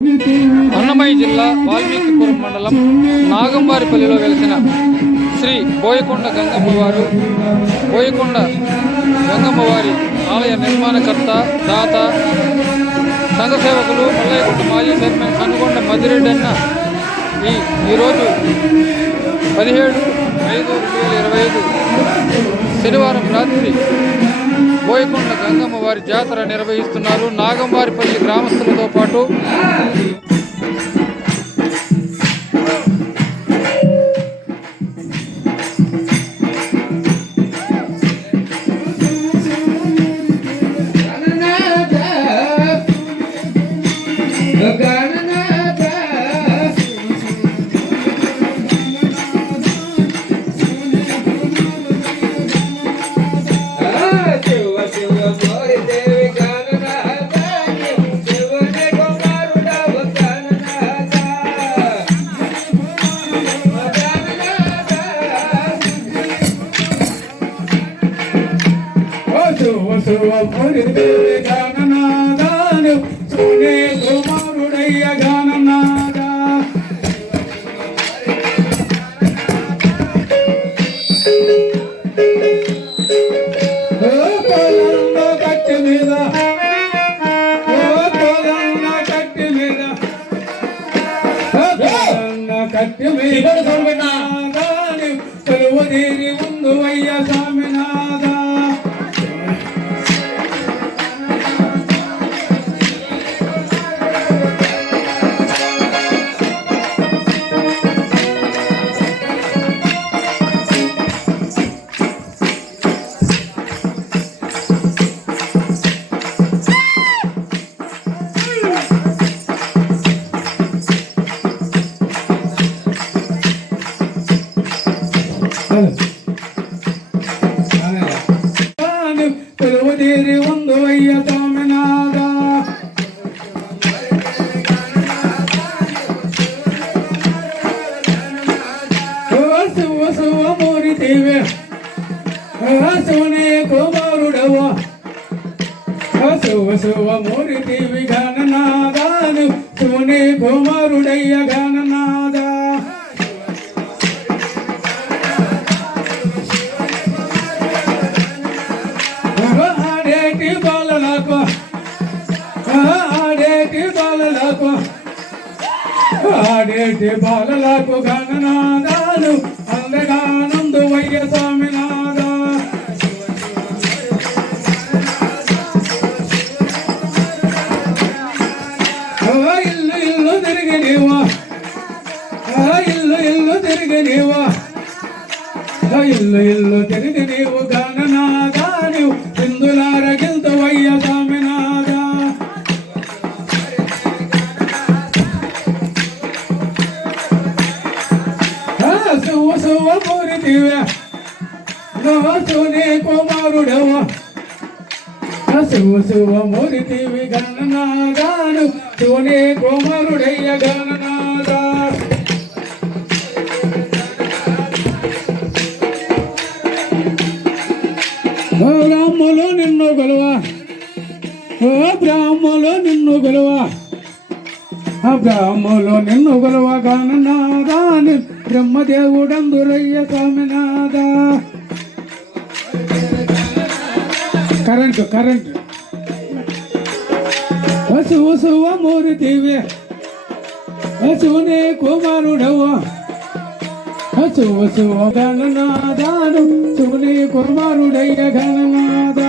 అన్నమయ్య జిల్లా వాల్మీకిపురం మండలం నాగంబారిపల్లిలో వెలిసిన శ్రీ బోయకొండ గంగమ్మవారు బోయకొండ గంగమ్మవారి ఆలయ నిర్మాణకర్త దాత సంఘ సేవకులు మల్లయ్యగుట్ట మాజీ చైర్మన్ కనుగొండ మదిరెడ్డి అన్న ఈ ఈరోజు పదిహేడు ఐదు రెండు వేల ఇరవై ఐదు శనివారం రాత్రి బోయకొండ గంగమ్మ వారి జాతర నిర్వహిస్తున్నారు. నాగంబారిపల్లి గ్రామస్తులతో పాటు సునే కుమారుడయ్య గాననాదా ఓ పొలంలో కట్టె మీద. కట్టె మీద. కట్టె మీద. కొలువు తీరి ముందు నేటి బాలలకు గణనాదాలు అందగానందు వయ్య స్వామినాద ఇల్లు ఇల్లు తిరిగి నీవా. ఇల్లు ఇల్లు తిరిగి నీవా. ఇల్లు ఇల్లు తిరిగి నీవు గణ భగవతునే కుమారుడవ. శివ శివ మూరితివి గణనాదాను శివుని కుమారుడయ్య గణనాదా ఓ బ్రాహ్మలు నిన్ను గొలవా. ఓ బ్రాహ్మలు నిన్ను గొలవా. ఆ బ్రాహ్మలు నిన్ను గొలవ గణనాదాని బ్రహ్మదేవుడందురయ్య స్వామినాదా కరెంటు కరెంటు శివ శివ మూరితివే శివుని కుమారుడవ శివ శివ గణనాదాను శివుని కుమారుడయ్య గణనాదా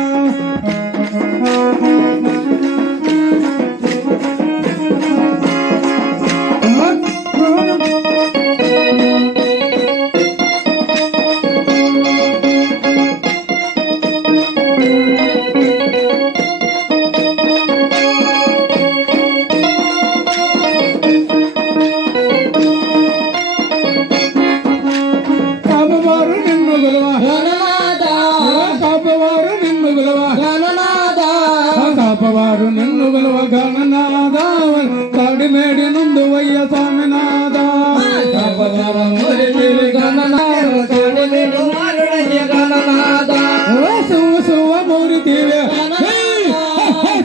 శివ మూరితివే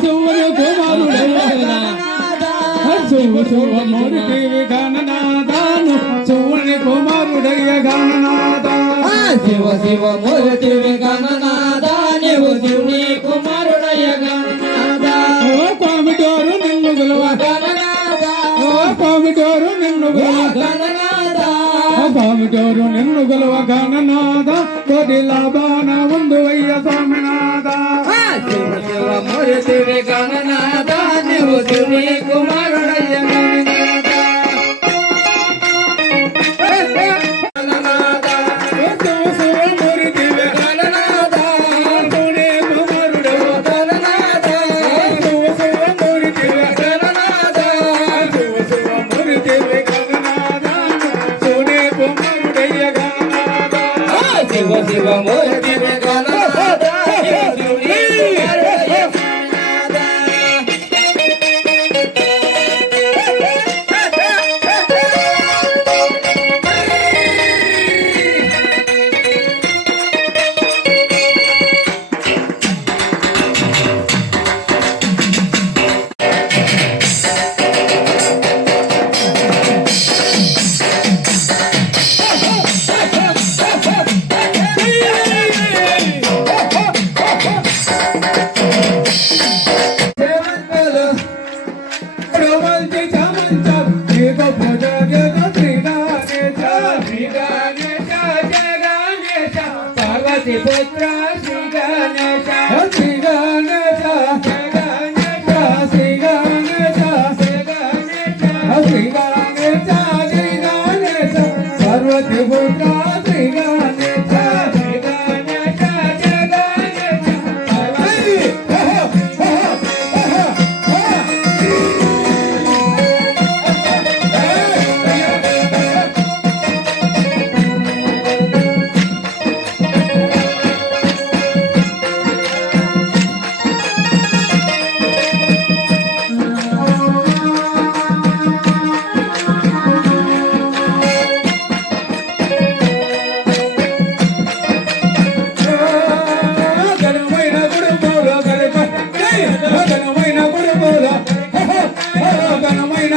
శివుని కుమారుడయ్య శివ శివ మూర్తివి గణనాదాను శివుని కుమారుడయ్య గణనాద శివ శివ మూర్తివి గణనాథ నీవు శివుని కుమారుడయ్య గణనాథ ఓ కోమిటోరు నిన్ను గులవ. గణనాథ ఓ కోమిటోరు నిన్ను గులవ. గణనాథ ఓ కోమిటోరు నిన్ను గులవ గణనాద కొడి లాభాన ఉండు అయ్య స్వామినాథ. ఆ శివ శివ మూర్తివి గణనాథ నీవు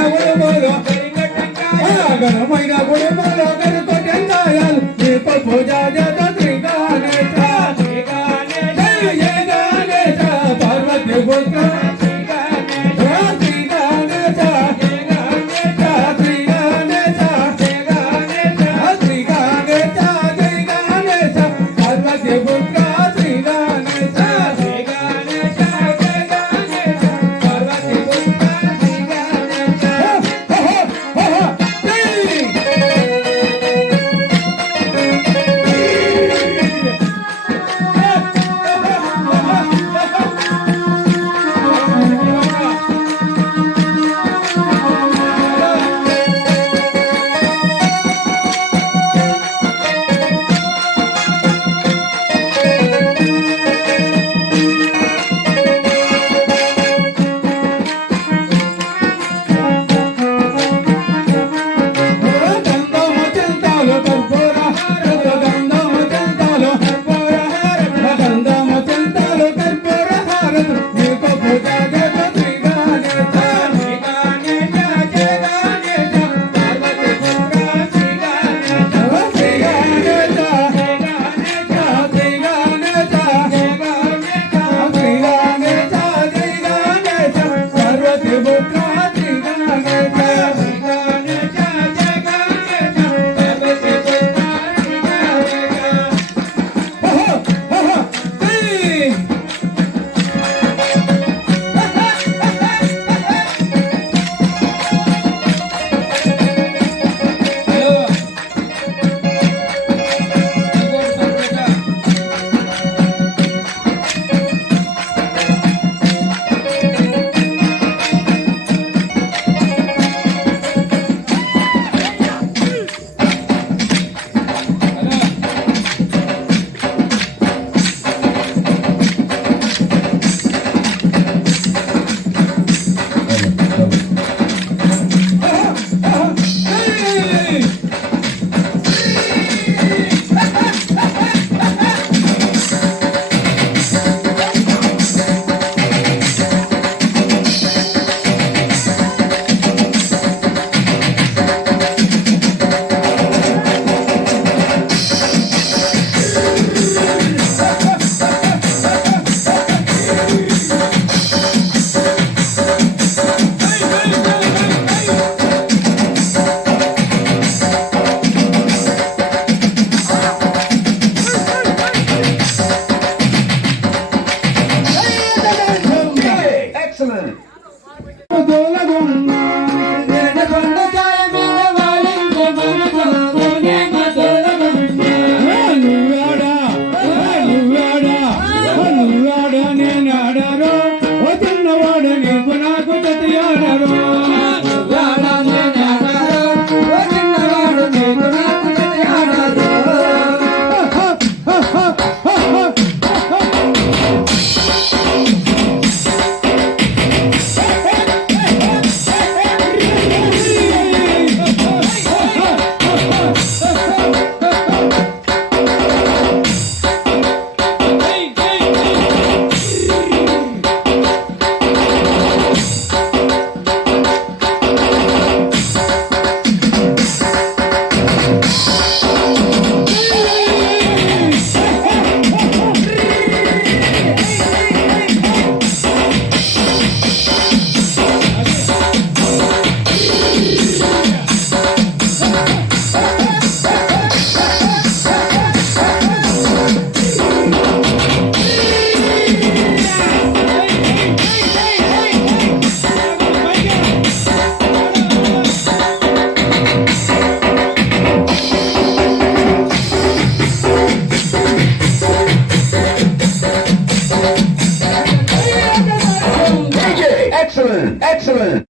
గొడవలో ఘనమైన గొడవలో గణపతి గాయాలు నీకు పూజ చేత పార్వతి గోత్ర Yeah,